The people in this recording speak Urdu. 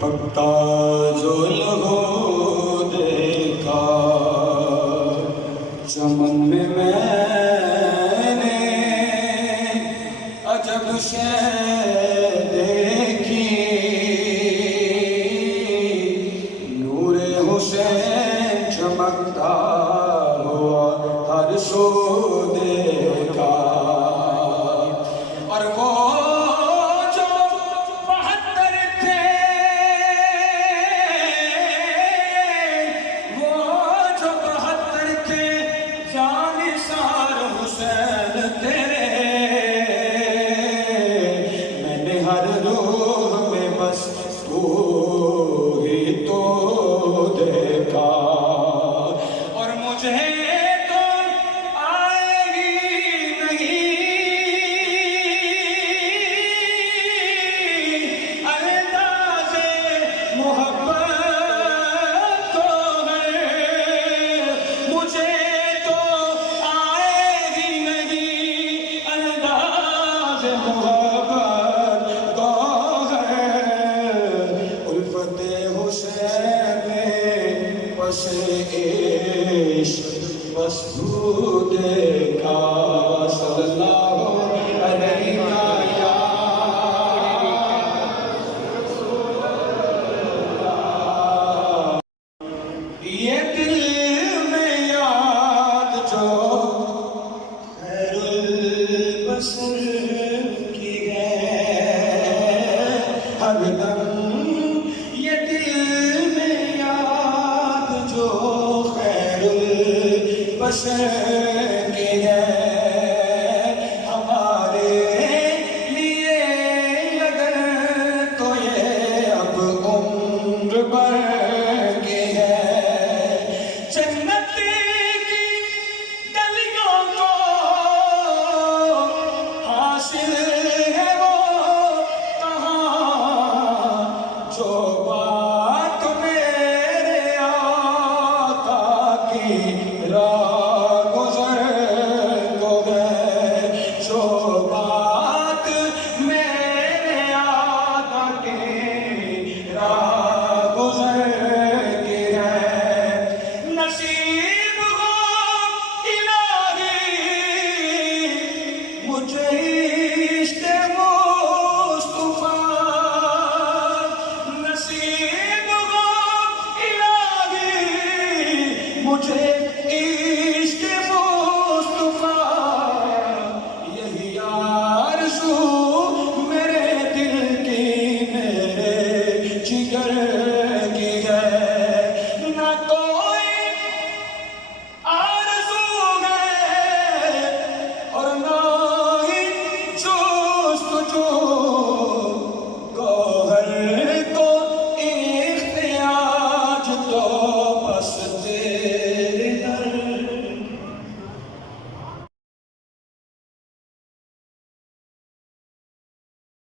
پکتا جو لہو دیکھا چمن میں نے عجب شے دیکھی نور حسین چمکتا ہوا ہر سو دیکھا اور وہ ہر روح میں بس تو ہی تو دیکھا اور مجھے تو آئے گی نہیں انداز محبت تو ہے مجھے تو آئے گی نہیں انداز محبت بس عشق بس تو دیکھا صلی اللہ علیہ یا رسول اللہ یہ دل میں یاد جو خیر البصر کی ہے ہر دم یہ دل میں یاد جو خیر البصر